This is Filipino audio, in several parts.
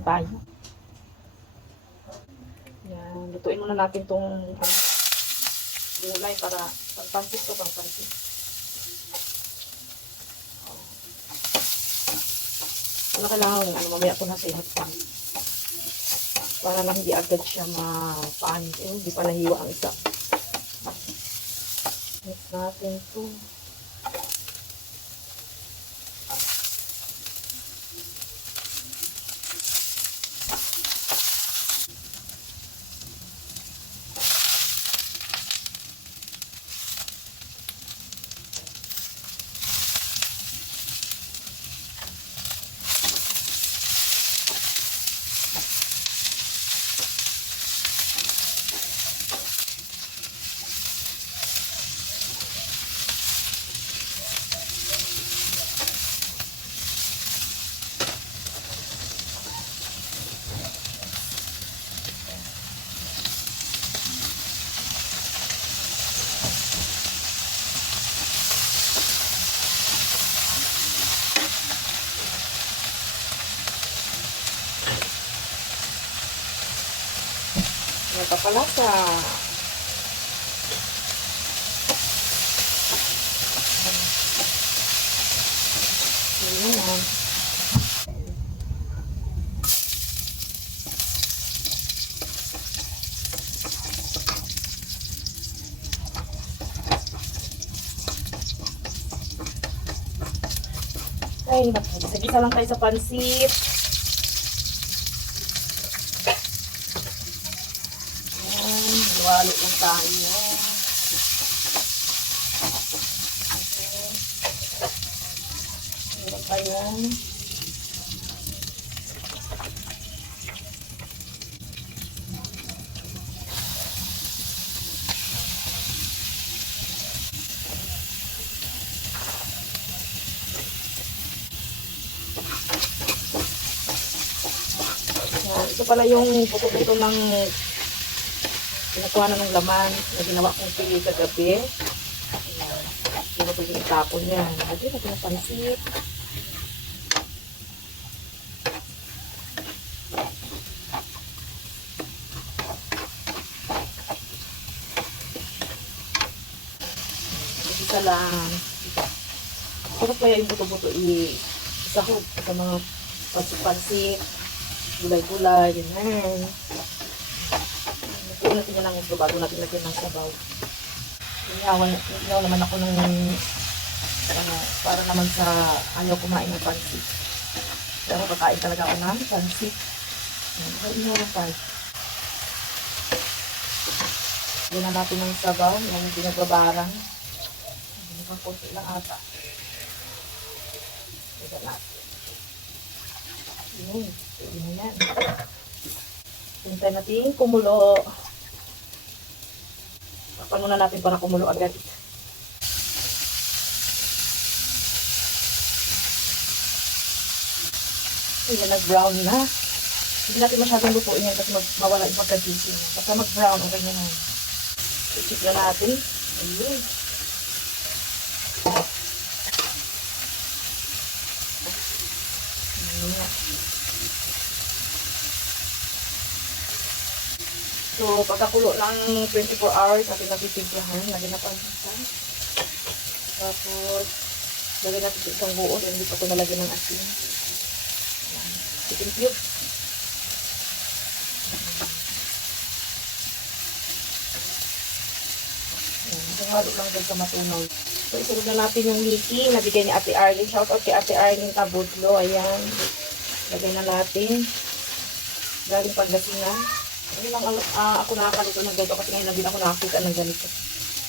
na tayo. Yan, lutuin muna natin tong gulay para pagpansit to, pagpansit. Ano kailangan, mamaya ko na sihat pa. Para lang hindi agad siya mapaanit. Hindi pa nahiwa ang isa. Mix natin to. Napapalasa. Ayan. Ay, isa lang tayo sa pansit. Halo lang tayo. Meron pa yan. Ito pala yung puto-puto ng pinakuha na ng laman na ginawa kong pili kagabi. Hindi ko pwede itapon yan. Lagi natin ang pansit. Isa lang. Sarap kaya yung buto-buto isahog sa mga pansit, gulay-gulay, ganyan. Iyon natin lang ito bago natin lagyan ng sabaw. Iyaw naman ako ng para naman sa ayaw kumain ng pansit. Pero kakain talaga ako ng pansit. Iyaw lang tayo. Iyan na natin ng sabaw. Yan yung pinagbabarang. Hindi pang konti lang ata. Iyan natin. Iyan na yan. Hintay natin kumulo. Takpan muna natin para kumulo agad. Ayan, nag-brown na. Hindi natin masyadong lutuin yan kasi mawala yung pagka-juicy. Basta mag-brown ang ganyan. I-check na natin. Ayun. So, pagkakulo ng 24 hours, natin natitimplahan. Lagyan na pansin. Tapos, lagyan natin isang buo. Hindi pa ito nalagyan ng asin. Chicken cubes. Halo lang dyan sa matunaw. So, isunod na natin yung liki. Nabigay ni Ate Arlene. Shoutout kay Ate Arlene Tabudlo. Ayan. Lagay na natin. Galing Pangasinan. Ano lang ako nakakaluto ng ganito kasi ngayon lang din ako nakakita ng ganito.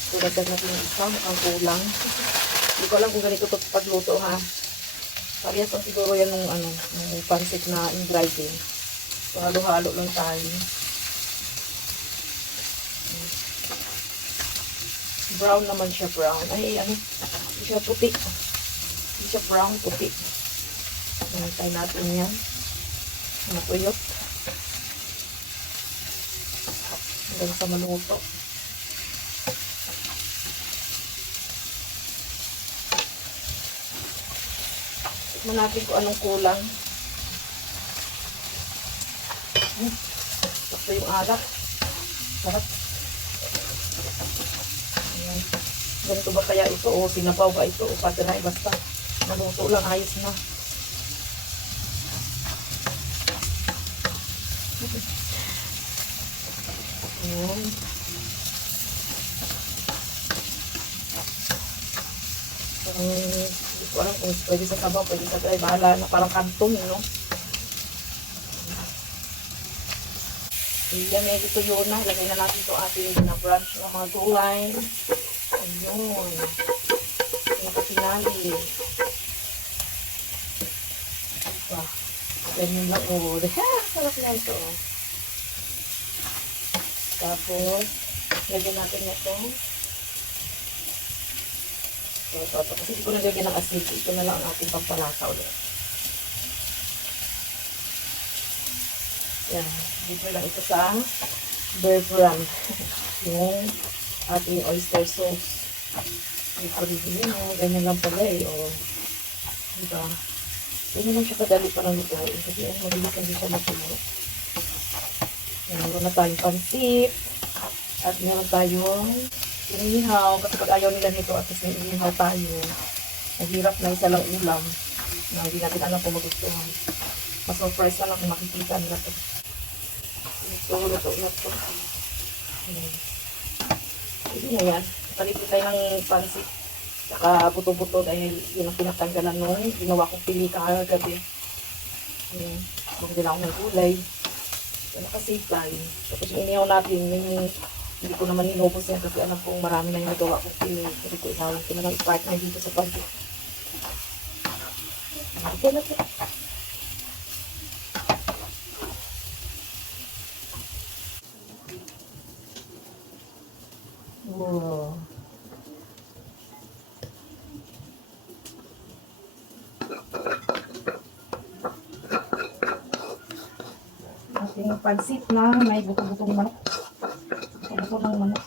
So, dagdag natin yung isa. Mukhang kulang. Hindi ko alam kung ganito ito pagluto ha. Parehas lang siguro yan ng pansit na ingredient. So, halo-halo lang tayo. Brown naman siya, brown. Ay, hindi siya puti. Hindi siya brown, puti. Hintay natin yan. Matuyot. Hanggang sa maluto. Tikman natin kung anong kulang. Gusto yung alak. Sarap. Ayan. Ganito ba kaya ito? O sinabaw ba ito? O patry? Basta naluto lang. Ayos na. Ayan. Hindi ko alam kung pwede sa sabaw, pwede sa dry. Bahala na, parang kantong, no? Ayan, medyo tuyo na. Lagay na natin ito ating na-brunch ng mga gulay. Ayun. Nakatinali. Diba? Ganyan lang. Oh, sarap na ito. Tapos, lagyan natin ito. Ito. Kasi hindi ko nalagyan ng asin. Ito na lang ang ating pampalasa ulit. Yan. Dito lang ito sa bear brand. Yung ating oyster sauce. Ito rin yun. Ganyan lang pala eh. O, diba? Ganyan lang siya kadali parang lutuin. Kasi mabilis lang siya matulo. Meron na tayong pansit. At meron tayong inihaw. Kasi pag ayaw nila nito, at least may inihaw tayo. Mahirap na isa lang ulam. Na hindi natin alam kung magustuhan. Mas surprise na lang kung makikita nila ito. Luto na ito. Hindi na yan. Palipin tayo ng pansit. Saka buto-buto dahil yun ang pinatanggalan nung ginawa kong pili kagabi. Bumili lang ako ng gulay. Nakasave tayo. Tapos yung inihaw natin, yung hindi ko naman inubos yan kasi alam kong marami na yung nagawa kong pili. Kasi ko inawin ko na ng partner dito sa pansit. Ito na ito. Wow. Ating pansit na may buto-butong manok. Buto ng manok.